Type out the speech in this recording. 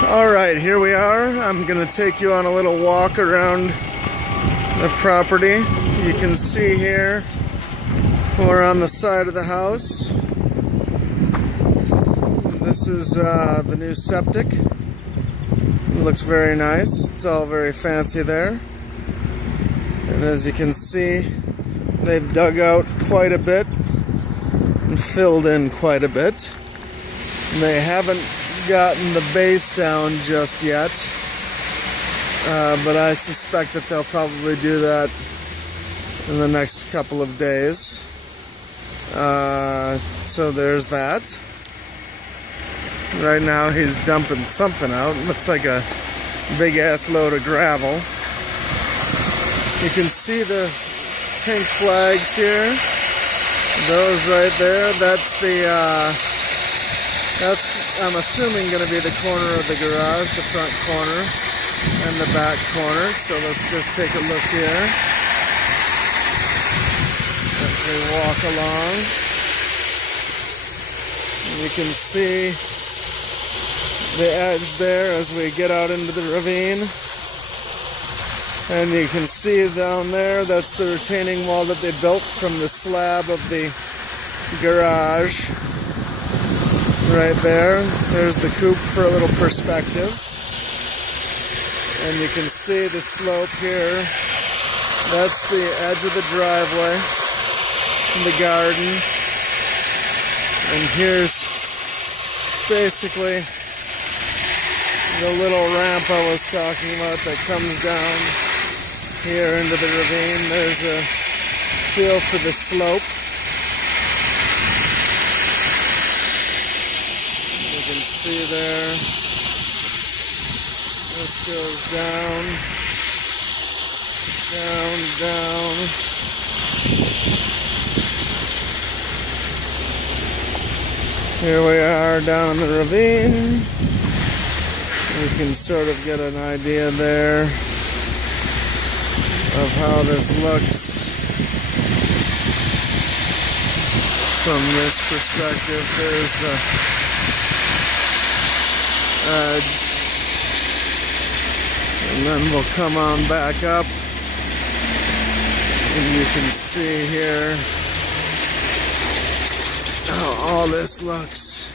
Alright, here we are. I'm going to take you on a little walk around the property. You can see here we're on the side of the house. This is the new septic. It looks very nice. It's all very fancy there. And as you can see, they've dug out quite a bit and filled in quite a bit. And they haven't gotten the base down just yet, but I suspect that they'll probably do that in the next couple of days. So there's that. Right now he's dumping something out. It looks like a big ass load of gravel. You can see the pink flags here. Those right there, that's I'm assuming going to be the corner of the garage, the front corner and the back corner. So let's just take a look here as we walk along. You can see the edge there as we get out into the ravine. And you can see down there, that's the retaining wall that they built from the slab of the garage. Right there. There's the coop for a little perspective. And you can see the slope here. That's the edge of the driveway in the garden. And here's basically the little ramp I was talking about that comes down here into the ravine. There's a feel for the slope. You can see there. This goes down, down, down. Here we are down in the ravine. You can sort of get an idea there of how this looks from this perspective. There's the edge, and then we'll come on back up, and you can see here how all this looks.